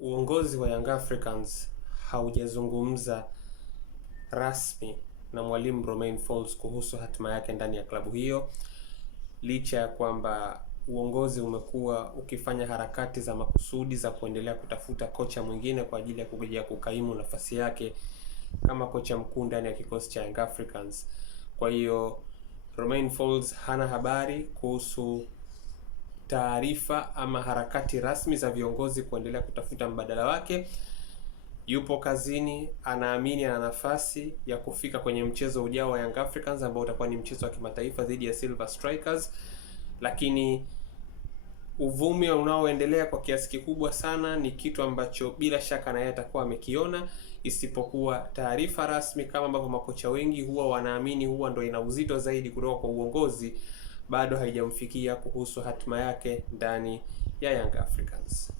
uongozi wa Young Africans haujazungumza rasmi na mwalimu Romain Folz kuhusu hatima yake ndani ya klabu hiyo, licha ya kwamba uongozi umekuwa ukifanya harakati za makusudi za kuendelea kutafuta kocha mwingine kwa ajili ya kuja kukaimu nafasi yake kama kocha mkuu ndani ya kikosi cha Young Africans. Kwa hiyo Romain Folz hana habari kuhusu taarifa ama harakati rasmi za viongozi kuendelea kutafuta mbadala wake. Yupo kazini, anaamini ana nafasi ya kufika kwenye mchezo ujao wa Young Africans ambao utakuwa ni mchezo wa kimataifa dhidi ya Silver Strikers, lakini uvumi unaoendelea kwa kiasi kikubwa sana ni kitu ambacho bila shaka na yeye atakuwa amekiona, isipokuwa taarifa rasmi kama ambavyo makocha wengi huwa wanaamini huwa ndio ina uzito zaidi kutoka kwa uongozi, bado haijamfikia kuhusu hatima yake ndani ya Young Africans.